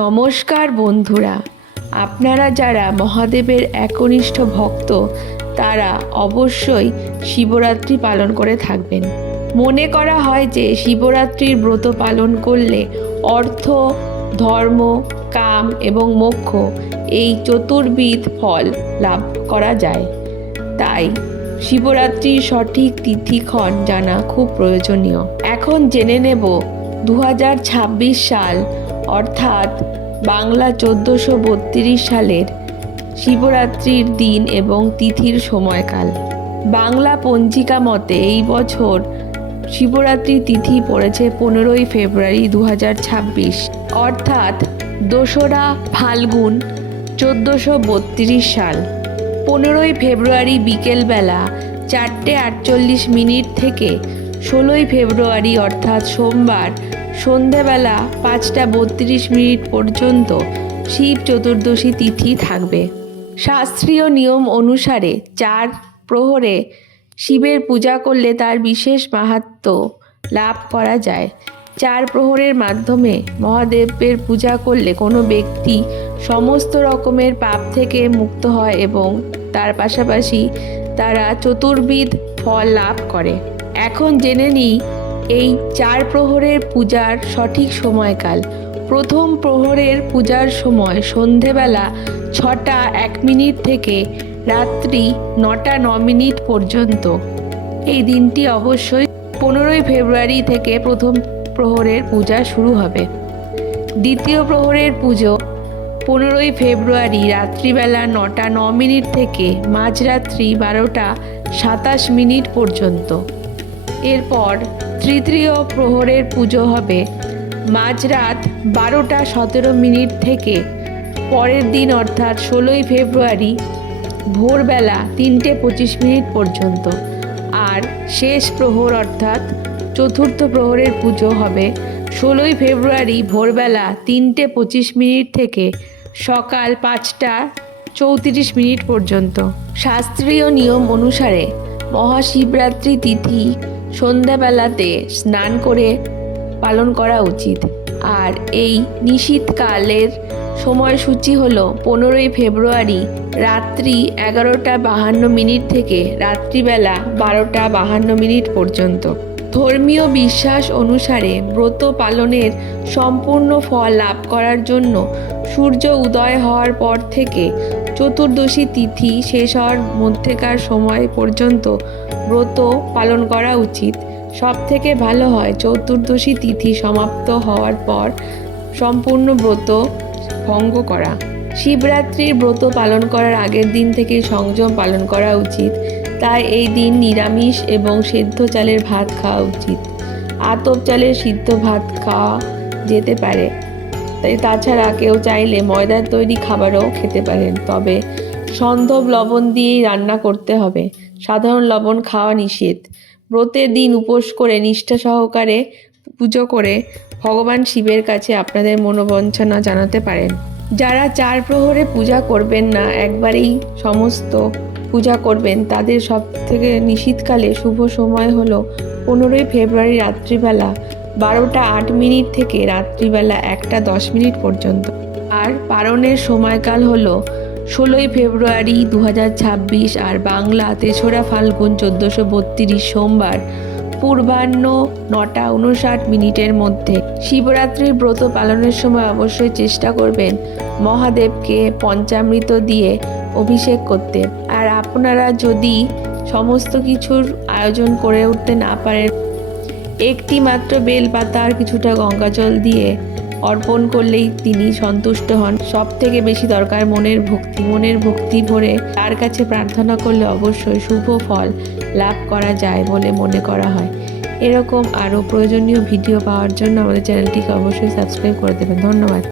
নমস্কার বন্ধুরা, আপনারা যারা মহাদেবের একনিষ্ঠ ভক্ত তারা অবশ্যই শিবরাত্রি পালন করে থাকবেন। মনে করা হয় যে শিবরাত্রির ব্রত পালন করলে অর্থ, ধর্ম, কাম এবং মোক্ষ এই চতুর্বিধ ফল লাভ করা যায়। তাই শিবরাত্রির সঠিক তিথিক্ষণ জানা খুব প্রয়োজনীয়। এখন জেনে নেব 2026 সাল অর্থাৎ বাংলা 1432 সালের শিবরাত্রির দিন এবং তিথির সময়কাল। বাংলা পঞ্জিকা মতে এই বছর শিবরাত্রি তিথি পড়েছে 15ই ফেব্রুয়ারি 2026 অর্থাৎ 2রা ফাল্গুন 1432 সাল। 15ই ফেব্রুয়ারি বিকেলবেলা 4:48 থেকে 16ই ফেব্রুয়ারি অর্থাৎ সোমবার সন্ধেবেলা 5:32 পর্যন্ত শিব চতুর্দশী তিথি থাকবে। শাস্ত্রীয় নিয়ম অনুসারে 4 প্রহরে শিবের পূজা করলে তার বিশেষ মাহাত্ম্য লাভ করা যায়। 4 প্রহরের মাধ্যমে মহাদেবের পূজা করলে কোনো ব্যক্তি সমস্ত রকমের পাপ থেকে মুক্ত হয় এবং তার পাশাপাশি তারা চতুর্বিধ ফল লাভ করে। এখন জেনে নিই এই 4 প্রহরের পূজার সঠিক সময়কাল। প্রথম প্রহরের পূজার সময় সন্ধেবেলা 6:01 থেকে রাত্রি 9:09 পর্যন্ত। এই দিনটি অবশ্যই 15ই ফেব্রুয়ারি থেকে প্রথম প্রহরের পূজা শুরু হবে। দ্বিতীয় প্রহরের পুজো 15ই ফেব্রুয়ারি রাত্রিবেলা 9:09 থেকে মাঝরাত্রি 12:27 পর্যন্ত। এরপর তৃতীয় প্রহরের পুজো হবে মাঝরাত 12:17 থেকে পরের দিন অর্থাৎ 16ই ফেব্রুয়ারি ভোরবেলা 3:25 পর্যন্ত। আর শেষ প্রহর অর্থাৎ চতুর্থ প্রহরের পুজো হবে 16ই ফেব্রুয়ারি ভোরবেলা 3:25 থেকে সকাল 5:34 পর্যন্ত। শাস্ত্রীয় নিয়ম অনুসারে মহাশিবরাত্রি তিথি সন্ধ্যাবেলাতে স্নান করে পালন করা উচিত। আর এই নিশীথকালের সময়সূচি হলো 15ই ফেব্রুয়ারি রাত্রি 11:52 থেকে রাত্রিবেলা 12:52 পর্যন্ত। ধর্মীয় বিশ্বাস অনুসারে ব্রত পালনের সম্পূর্ণ ফল লাভ করার জন্য সূর্য উদয় হওয়ার পর থেকে চতুর্দশী তিথি শেষ হওয়ার মধ্যেকার সময় পর্যন্ত ব্রত পালন করা উচিত। সবথেকে ভালো হয় চতুর্দশী তিথি সমাপ্ত হওয়ার পর সম্পূর্ণ ব্রত ভঙ্গ করা। শিবরাত্রির ব্রত পালন করার আগের দিন থেকে সংযম পালন করা উচিত। তাই এই দিন নিরামিষ এবং সেদ্ধ চালের ভাত খাওয়া উচিত। আতপ চালের সিদ্ধ ভাত খাওয়া যেতে পারে। তাই তাছাড়া কেউ চাইলে ময়দার তৈরি খাবারও খেতে পারেন, তবে সন্ধব লবণ দিয়েই রান্না করতে হবে। সাধারণ লবণ খাওয়া নিষেধ। ব্রতের দিন উপোস করে নিষ্ঠা সহকারে পুজো করে ভগবান শিবের কাছে আপনাদের মনোবাঞ্ছনা জানাতে পারেন। যারা 4 প্রহরে পূজা করবেন না, একবারেই সমস্ত পূজা করবেন, তাদের সব থেকে নিশীথকালে শুভ সময় হলো 15ই ফেব্রুয়ারি রাত্রিবেলা 12:08 থেকে রাত্রিবেলা 1:10 পর্যন্ত। আর পারণের সময়কাল হলো 16ই ফেব্রুয়ারি 2026 আর বাংলা 3রা ফাল্গুন 1432 সোমবার পূর্বাহ্ন 9:59 মধ্যে। শিবরাত্রির ব্রত পালনের সময় অবশ্যই চেষ্টা করবেন মহাদেবকে পঞ্চামৃত দিয়ে অভিষেক করতে। আর আপনারা যদি সমস্ত কিছুর আয়োজন করে উঠতে না পারেন, একটি মাত্র বেলপাতা আর কিছুটা গঙ্গাজল দিয়ে অর্পণ করলেই তিনি সন্তুষ্ট হন। সব থেকে বেশি দরকার মনের ভক্তি ভরে তার কাছে প্রার্থনা করলে অবশ্যই শুভ ফল লাভ করা যায় বলে মনে করা হয়। এরকম আরও প্রয়োজনীয় ভিডিও পাওয়ার জন্য আমাদের চ্যানেলটিকে অবশ্যই সাবস্ক্রাইব করে দেবেন। ধন্যবাদ।